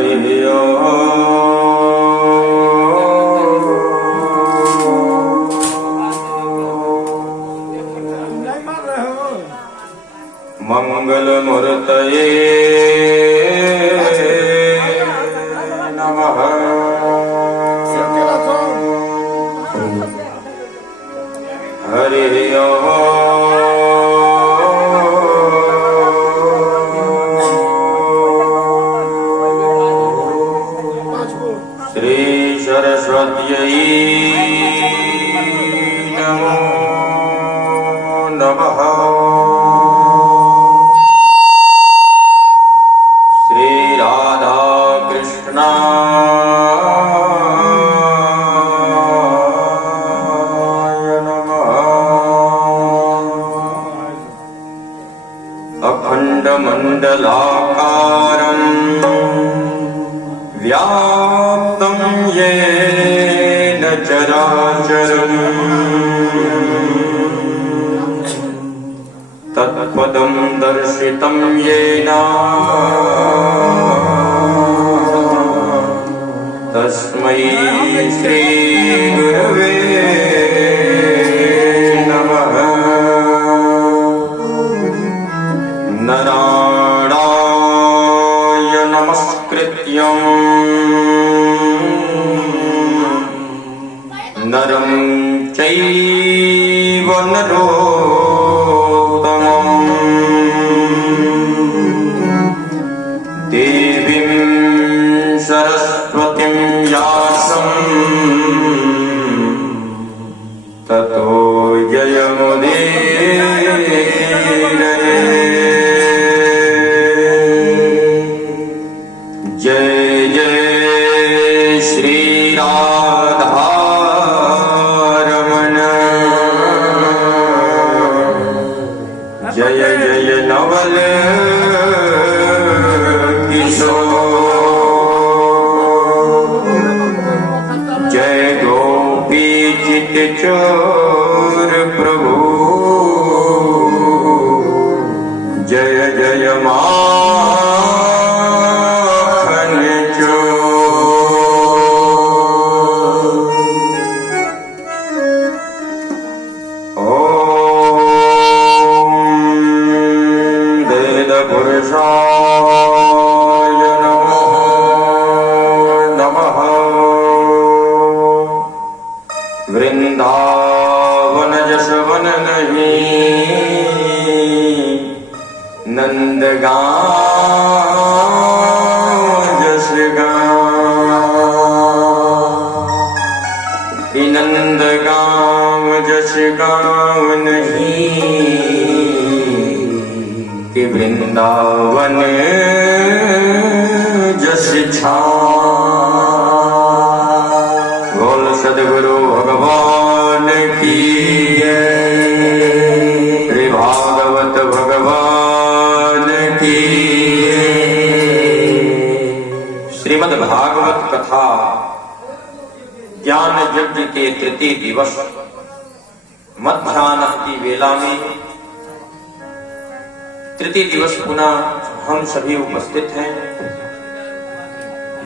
हरि मंगलमूर्तये नमः। हरि श्री सरस्वत्यै नमो नमः। श्री राधा कृष्णाय नमः। अखण्डमण्डलाकारं व्याप्तं येन चराचरम् तत्पदं दर्शितं येन तस्मै श्री गुरवे नमः। नराणाय नमस्कृत्यं नरं चैव नरोत्तमं देवीं सरस्वतीं व्यासं ततो जयमुदीरये। जय जय श्री राधा रमण, जय जय नवल किशोर, जय गोपी चित चोर प्रभु, जय जय माखन चोर। ओम वेद पुरुषाय नमो नमः। वृंदावन जसवन नहीं, नंदगांव जस गाँव, नंदगांव जस गाँव नहीं कि वृंदावन जस छाँव। बोल सद्गुरु भगवान की जय, श्री भागवत भगवान की। श्रीमद् भागवत कथा ज्ञान यज्ञ के तृतीय दिवस मध्याह्न की वेला में तृतीय दिवस पुनः हम सभी उपस्थित हैं।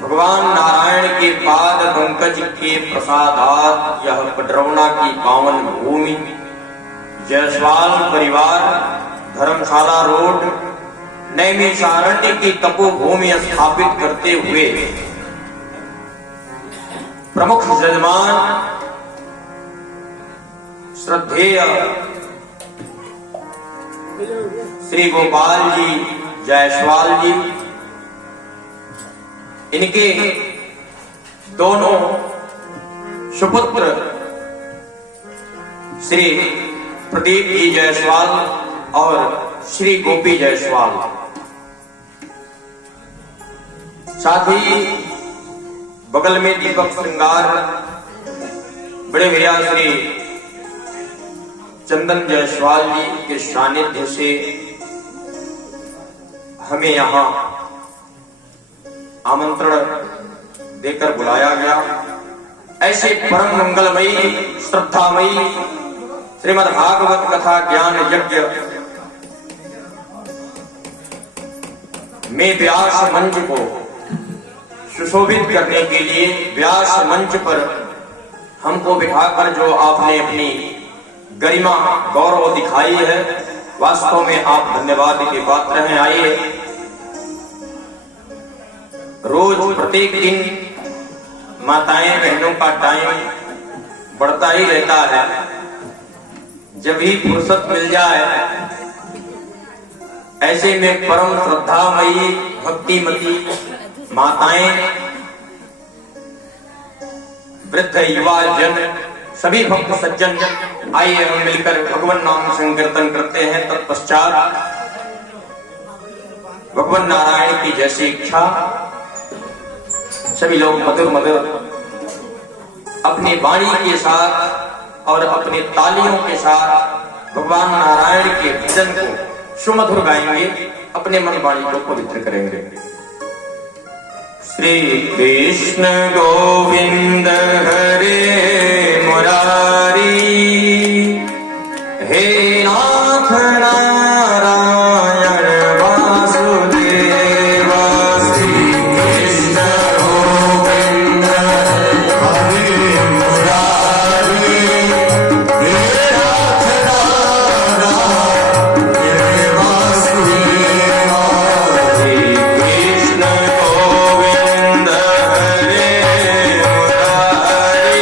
भगवान नारायण के पाद पंकज के प्रसादात यह पडरौना की पावन भूमि जयसवाल परिवार धर्मशाला रोड नैमिषारण्य की तपोभूमि स्थापित करते हुए प्रमुख यजमान श्रद्धेय श्री गोपाल जी जायसवाल जी, इनके दोनों सुपुत्र श्री प्रदीप जी जायसवाल और श्री गोपी जायसवाल, साथ ही बगल में दीपक श्रृंगार बड़े भैया श्री चंदन जायसवाल जी के सानिध्य से हमें यहाँ आमंत्रण देकर बुलाया गया। ऐसे परम मंगलमयी श्रद्धामयी श्रीमद् भागवत कथा ज्ञान यज्ञ में व्यास मंच को सुशोभित करने के लिए व्यास मंच पर हमको बिठाकर जो आपने अपनी गरिमा गौरव दिखाई है, वास्तव में आप धन्यवाद के पात्र हैं। आइए, रोज प्रत्येक दिन माताएं बहनों का टाइम बढ़ता ही रहता है। जब भी फुर्सत मिल जाए, ऐसे में परम श्रद्धामयी भक्तिमती माताएं, वृद्ध युवा जन, सभी भक्त सज्जन, आइए हम मिलकर भगवान नाम संकीर्तन करते हैं। तत्पश्चात भगवान नारायण की जैसी इच्छा सभी लोग मधुर मधुर अपनी वाणी के साथ और अपने तालियों के साथ भगवान नारायण के भजन को सुमधुर गाएंगे, अपने मन वाणी को पवित्र करेंगे। श्री कृष्ण गोविंद हरे मुरारी, हे नाथ नारायण वासुदेव। श्री कृष्ण गोविंद हरे मुरारी, हे नाथ नारायण वासुदेव। श्री कृष्ण गोविंद हरे मुरारी,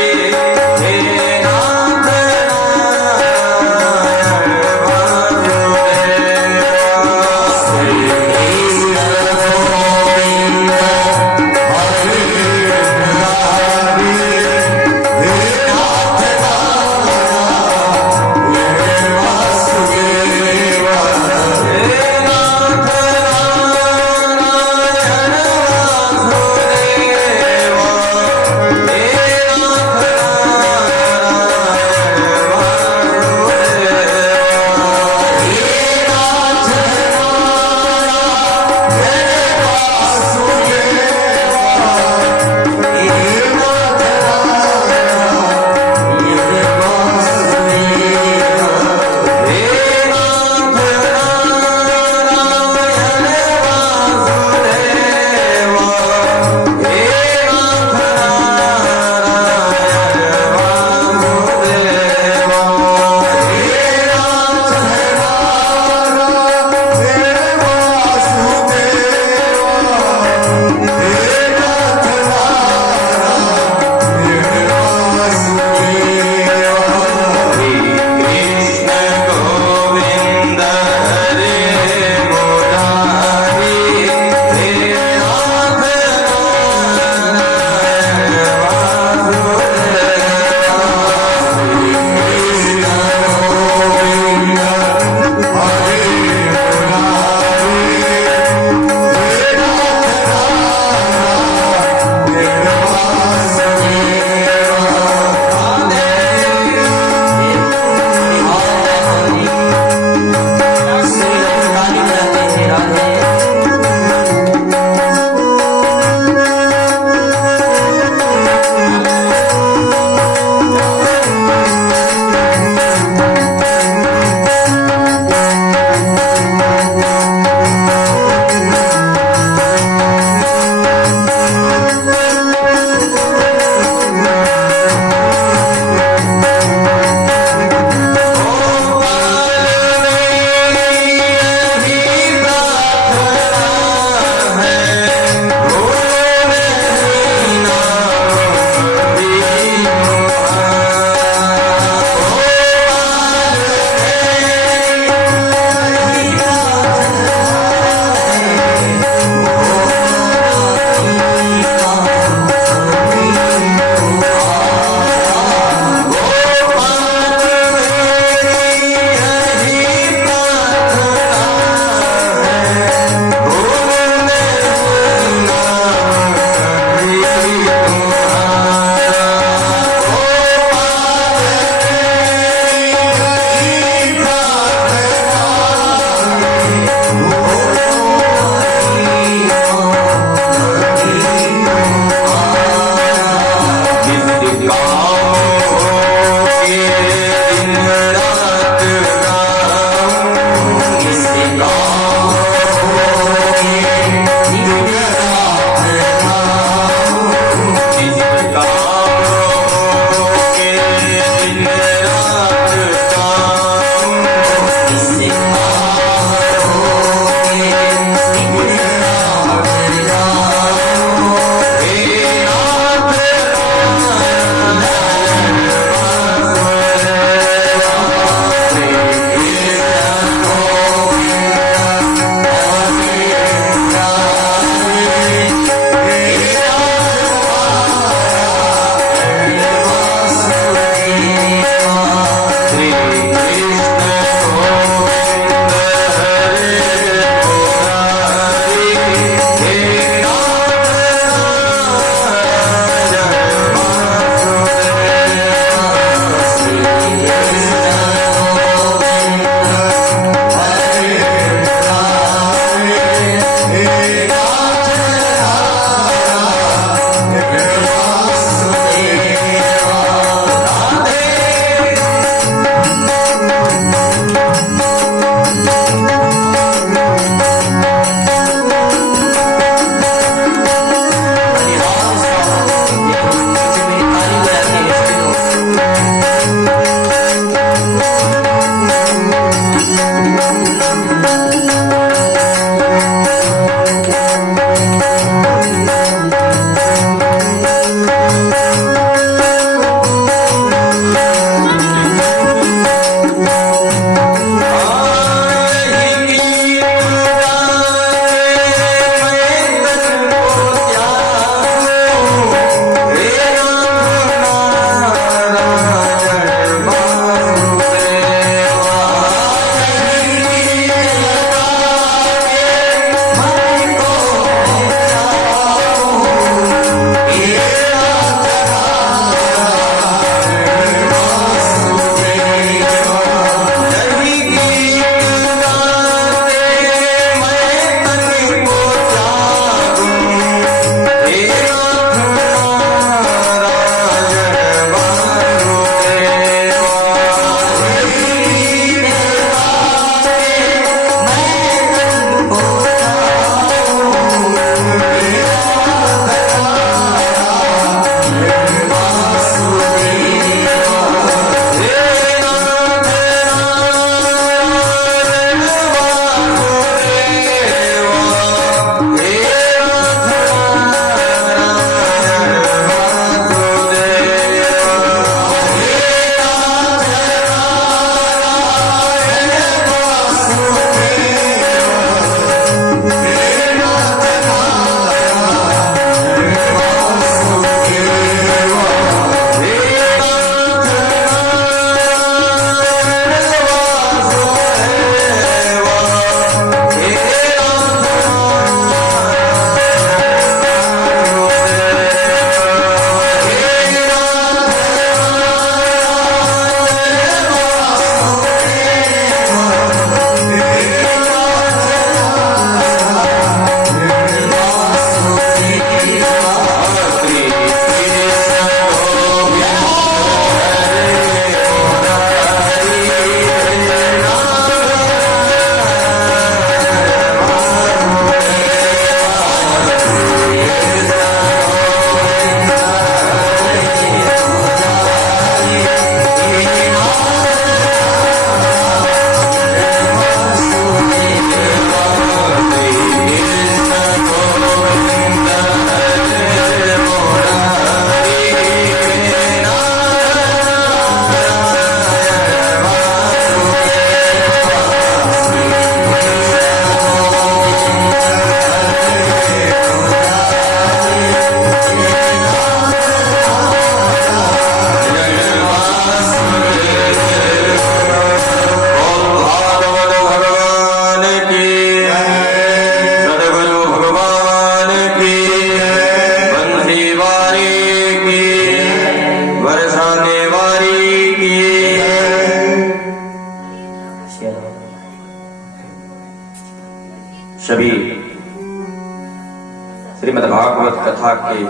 कथा के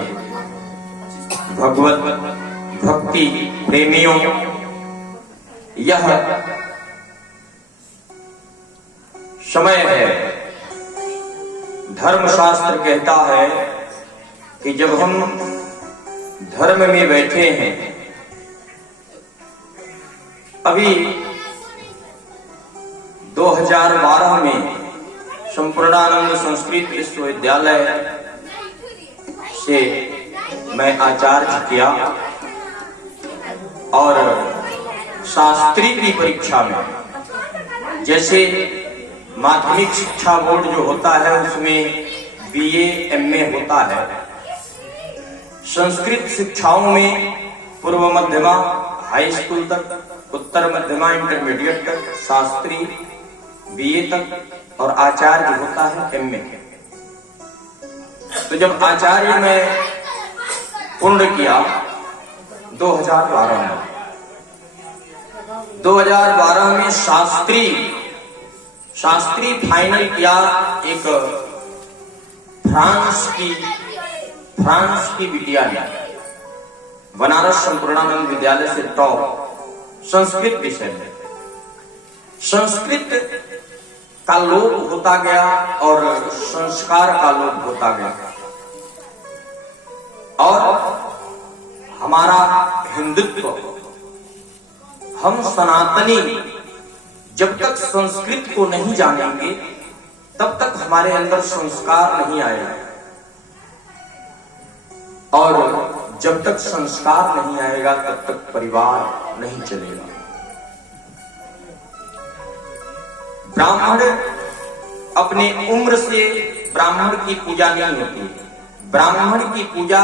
भगवत भक्ति प्रेमियों, यह समय है। धर्मशास्त्र कहता है कि जब हम धर्म में बैठे हैं, अभी 2012 में संपूर्णानंद संस्कृत विश्वविद्यालय से मैं आचार्य किया और शास्त्री की परीक्षा में, जैसे माध्यमिक शिक्षा बोर्ड जो होता है उसमें बीए एमए होता है, संस्कृत शिक्षाओं में पूर्व मध्यमा हाई स्कूल तक, उत्तर मध्यमा इंटरमीडिएट तक, शास्त्री बीए तक और आचार्य होता है एमए। तो जब आचार्य में पूर्ण किया 2012 में शास्त्री फाइनल किया एक फ्रांस की बिटिया ने, बनारस संपूर्णानंद विद्यालय से टॉप संस्कृत विषय में। संस्कृत का लोप होता गया और संस्कार का लोप होता गया और हमारा हिंदुत्व, हम सनातनी जब तक संस्कृत को नहीं जानेंगे तब तक हमारे अंदर संस्कार नहीं आएगा, और जब तक संस्कार नहीं आएगा तब तक परिवार नहीं चलेगा। ब्राह्मण अपने उम्र से ब्राह्मण की पूजा नहीं होती। ब्राह्मण की पूजा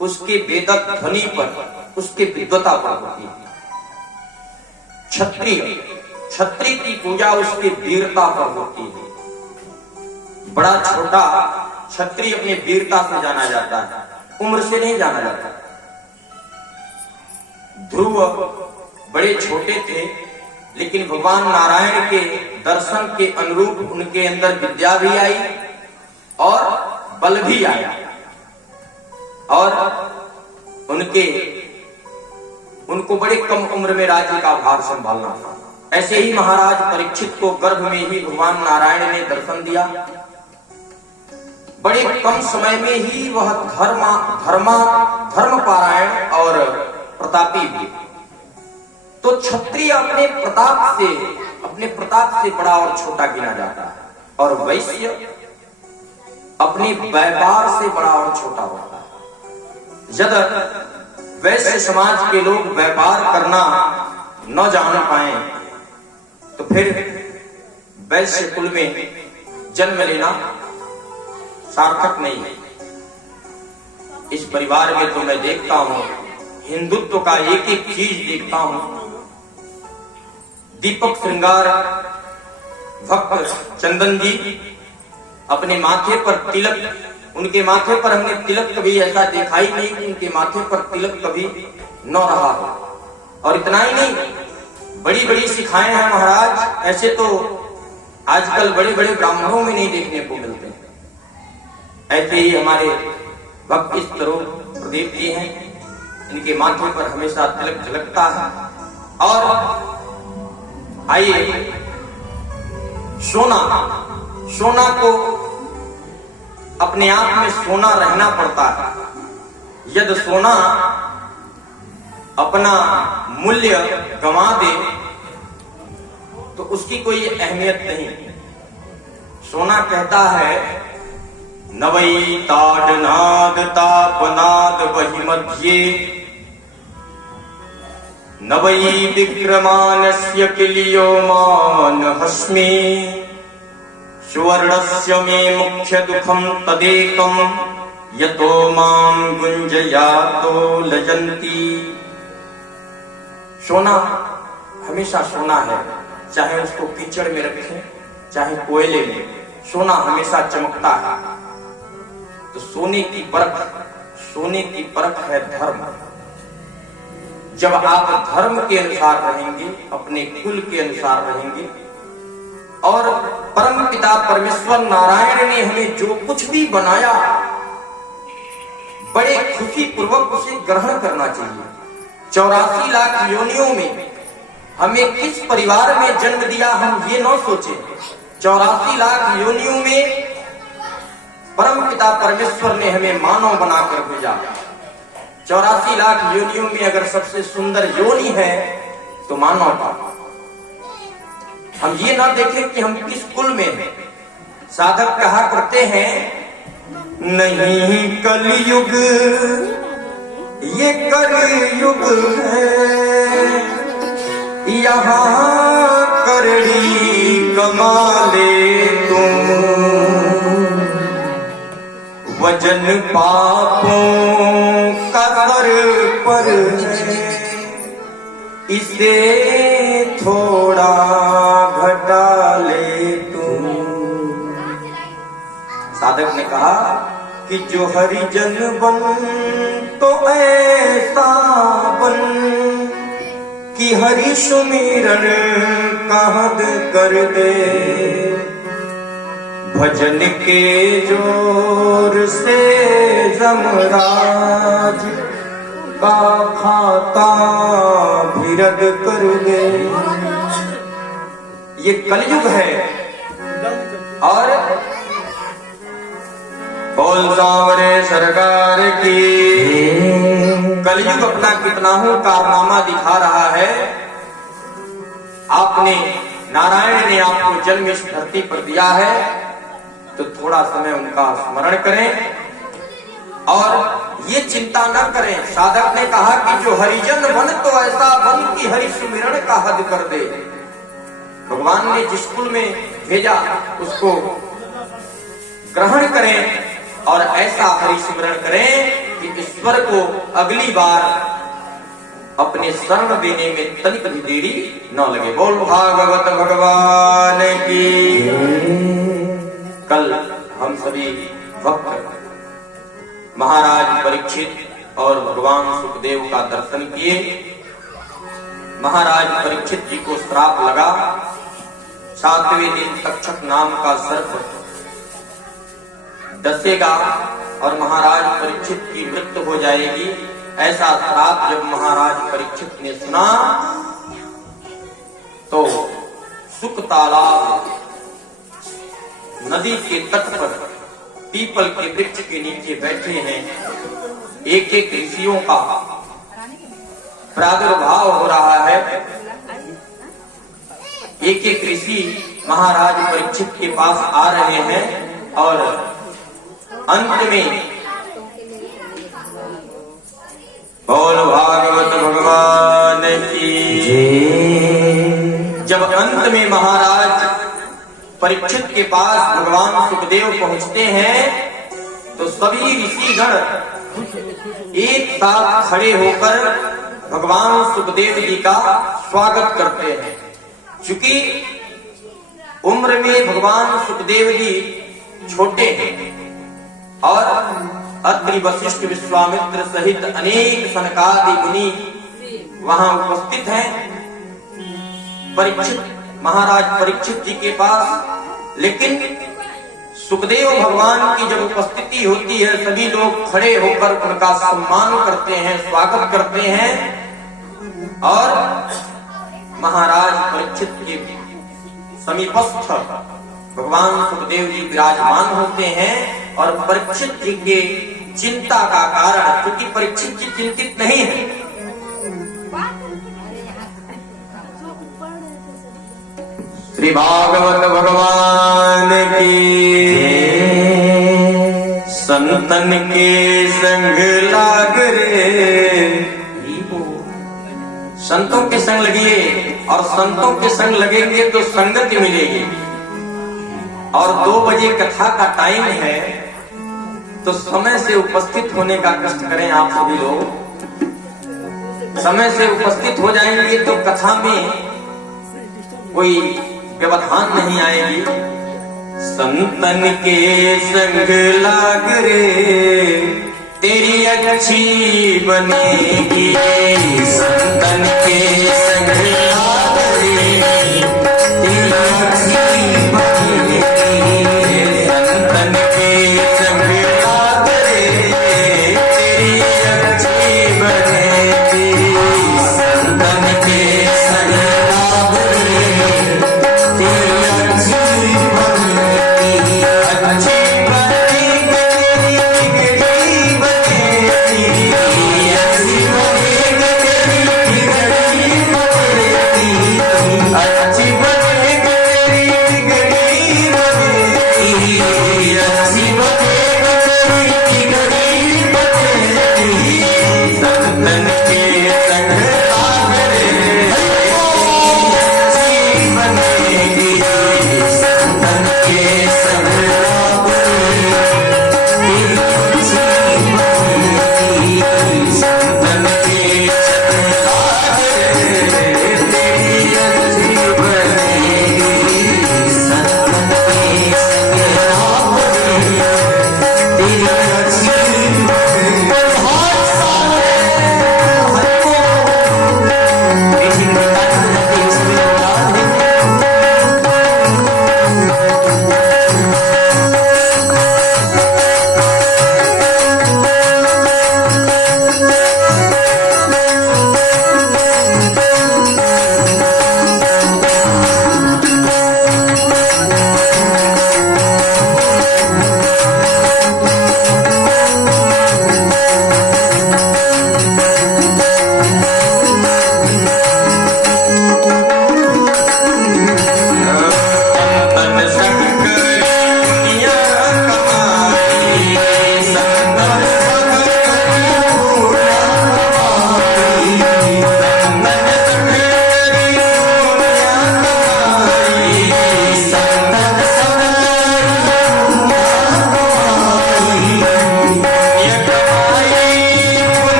उसके वेदक ध्वनि पर, उसके विद्वता पर होती है। क्षत्रिय की पूजा उसके वीरता पर होती है। बड़ा छोटा क्षत्रिय अपने वीरता से जाना जाता है, उम्र से नहीं जाना जाता। ध्रुव बड़े छोटे थे, लेकिन भगवान नारायण के दर्शन के अनुरूप उनके अंदर विद्या भी आई और बल भी आया, और उनको बड़े कम उम्र में राज्य का भार संभालना था। ऐसे ही महाराज परीक्षित को गर्भ में ही भगवान नारायण ने दर्शन दिया। बड़े कम समय में ही वह धर्मपारायण और प्रतापी भी। तो क्षत्रिय अपने प्रताप से बड़ा और छोटा गिना जाता है, और वैश्य अपने व्यापार से बड़ा और छोटा होता है। जब वैश्य समाज के लोग व्यापार करना न जान पाए तो फिर वैश्य कुल में जन्म लेना सार्थक नहीं है। इस परिवार में तो मैं देखता हूं, हिंदुत्व का एक एक चीज देखता हूं। दीपक श्रृंगार भक्त चंदन जी अपने माथे पर तिलक, उनके माथे पर हमने तिलक कभी ऐसा देखा ही नहीं कि उनके माथे पर तिलक कभी न रहा हो। और इतना ही नहीं, बड़ी बड़ी शिखाएं हैं महाराज, ऐसे तो आजकल बड़े बड़े ब्राह्मणों में नहीं देखने को मिलते। ऐसे ही हमारे भक्त इस तरह प्रदीप जी हैं, इनके माथे पर हमेशा तिलक झलकता है। और आइए, सोना को अपने आप में सोना रहना पड़ता है। यदि सोना अपना मूल्य गंवा दे तो उसकी कोई अहमियत नहीं। सोना कहता है, नवई ताडनाद तापनाद वही मध्ये, नवई विक्रमानस्य किलियोमान हस्मि, सुवर्णस्य मे मुख्य दुखम तदेकम, यतो माम गुंजयातो लजंती। सोना हमेशा सोना है, चाहे उसको कीचड़ में रखें चाहे कोयले में, सोना हमेशा चमकता है। तो सोने की परख है धर्म। जब आप धर्म के अनुसार रहेंगे, अपने कुल के अनुसार रहेंगे, और परम पिता परमेश्वर नारायण ने हमें जो कुछ भी बनाया खुशी पूर्वक उसे ग्रहण करना चाहिए। 84 लाख योनियों में हमें किस परिवार में जन्म दिया, हम ये न सोचे। 84 लाख योनियों में परमपिता परमेश्वर ने हमें मानव बनाकर भेजा। 84 लाख योनियों में अगर सबसे सुंदर योनि है तो मानव का। हम ये ना देखें कि हम किस कुल में हैं। साधक कहा करते हैं, नहीं कलयुग ये कलयुग है, यहाँ करड़ी कमा ले तुम, वजन पापों का सर पर है, इसे थोड़ा घटा ले तुम। साधक ने कहा कि जो हरिजन बन तो ऐसा बन कि हरि सुमिरन का हद कर दे, भजन के जोर से जमराज का खाता भी रद्द कर दे। ये कलयुग है। और बोल सांवरे सरकार की। कलयुग अपना कितना ही कारनामा दिखा रहा है। आपने, नारायण ने आपको जन्म इस धरती पर दिया है तो थोड़ा समय उनका स्मरण करें और ये चिंता न करें। साधक ने कहा कि जो हरिजन बन तो ऐसा बन कि हरि सुमिरन का हद कर दे। भगवान ने जिस कुल में भेजा उसको ग्रहण करें और ऐसा हरि सुमिरन करें कि ईश्वर को अगली बार अपने शरण देने में तनिक भी देरी न लगे। बोल भागवत भगवान की। कल हम सभी भक्त महाराज परीक्षित और भगवान सुखदेव का दर्शन किए। महाराज परीक्षित जी को श्राप लगा, 7वें दिन तक्षक नाम का सर्प डसेगा और महाराज परीक्षित की मृत्यु हो जाएगी। ऐसा श्राप जब महाराज परीक्षित ने सुना तो सुख तालाब नदी के तट पर पीपल के वृक्ष के नीचे बैठे हैं। एक एक ऋषियों का प्रादुर्भाव हो रहा है। एक एक ऋषि महाराज परीक्षित के पास आ रहे हैं और अंत में बोल भागवत भगवान की। जब अंत में महाराज परीक्षित के पास भगवान सुखदेव पहुंचते हैं तो सभी ऋषिगण एक साथ खड़े होकर भगवान सुखदेव जी का स्वागत करते हैं। चूंकि उम्र में भगवान सुखदेव जी छोटे हैं और अत्रि वशिष्ठ विश्वामित्र सहित अनेक सनकादि मुनि वहां उपस्थित हैं परीक्षित महाराज परीक्षित जी के पास। लेकिन सुखदेव भगवान की जब उपस्थिति होती है सभी लोग खड़े होकर उनका सम्मान करते हैं, स्वागत करते हैं और महाराज परीक्षित के समीपस्थ भगवान सुखदेव जी विराजमान होते हैं। और परीक्षित जी के चिंता का कारण, क्योंकि परीक्षित जी चिंतित नहीं है, श्री भागवत भगवान की। संतन के संग लाग रे, संतों के संग लगिए और संतों के संग लगेंगे तो संगति मिलेगी। और 2 बजे कथा का टाइम है तो समय से उपस्थित होने का कष्ट करें। आप सभी लोग समय से उपस्थित हो जाएंगे तो कथा में कोई व्यवधान नहीं आएगी। संतन के संग लाग रे तेरी अच्छी बनेगी। संतन के संग लाग रे तेरी अच्छी बनेगी। संतन के संग लाग रे तेरी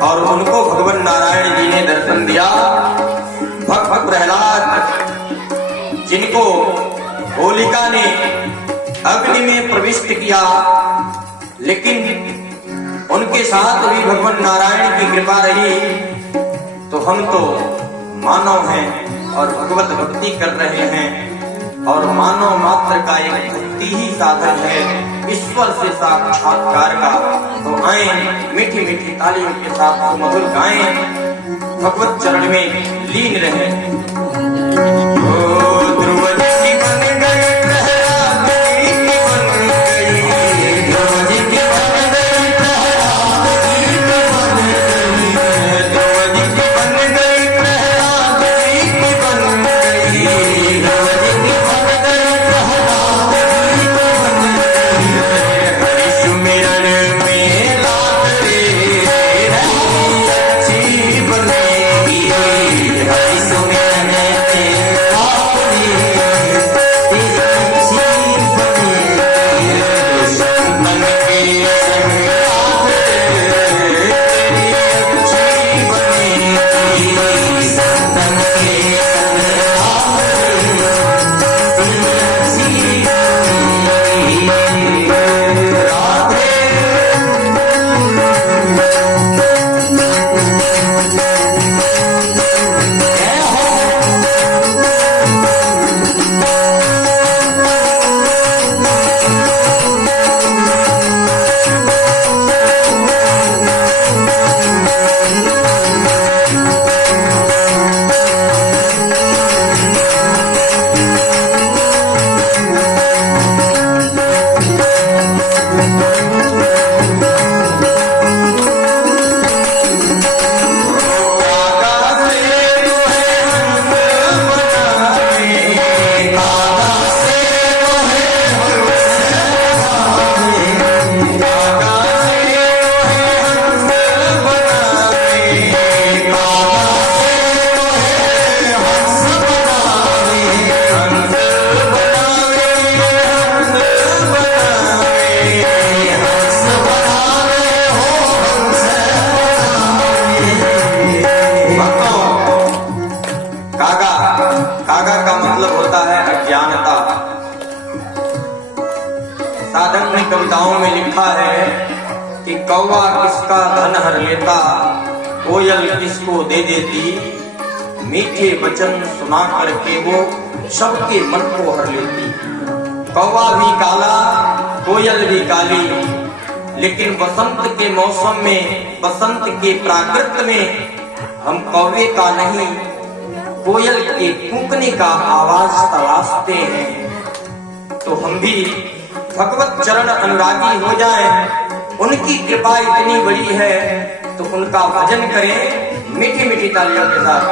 और उनको भगवान नारायण जी ने दर्शन दिया। भक्त प्रहलाद जिनको होलिका ने अग्नि में प्रविष्ट किया, लेकिन उनके साथ भी भगवान नारायण की कृपा रही। तो हम तो मानव हैं और भगवत भक्ति कर रहे हैं, और मानव मात्र का एक भक्ति ही साधन है ईश्वर से साक्षात्कार का। तो आए मीठी मीठी तालियों के साथ मधुर गाएं, भगवत चरण में लीन रहें। साधक ने कविताओं में लिखा है कि कौवा किसका धन हर लेता, कोयल किसको दे देती, मीठे वचन सुना करके वो सबके मन को हर लेती। कौवा भी काला, कोयल भी काली, लेकिन बसंत के मौसम में, बसंत के प्राकृत में हम कौवे का नहीं, कोयल के कूकने का आवाज तलाशते हैं। तो हम भी भगवत चरण अनुरागी हो जाएं, उनकी कृपा इतनी बड़ी है तो उनका भजन करें मीठी मीठी तालियों के साथ।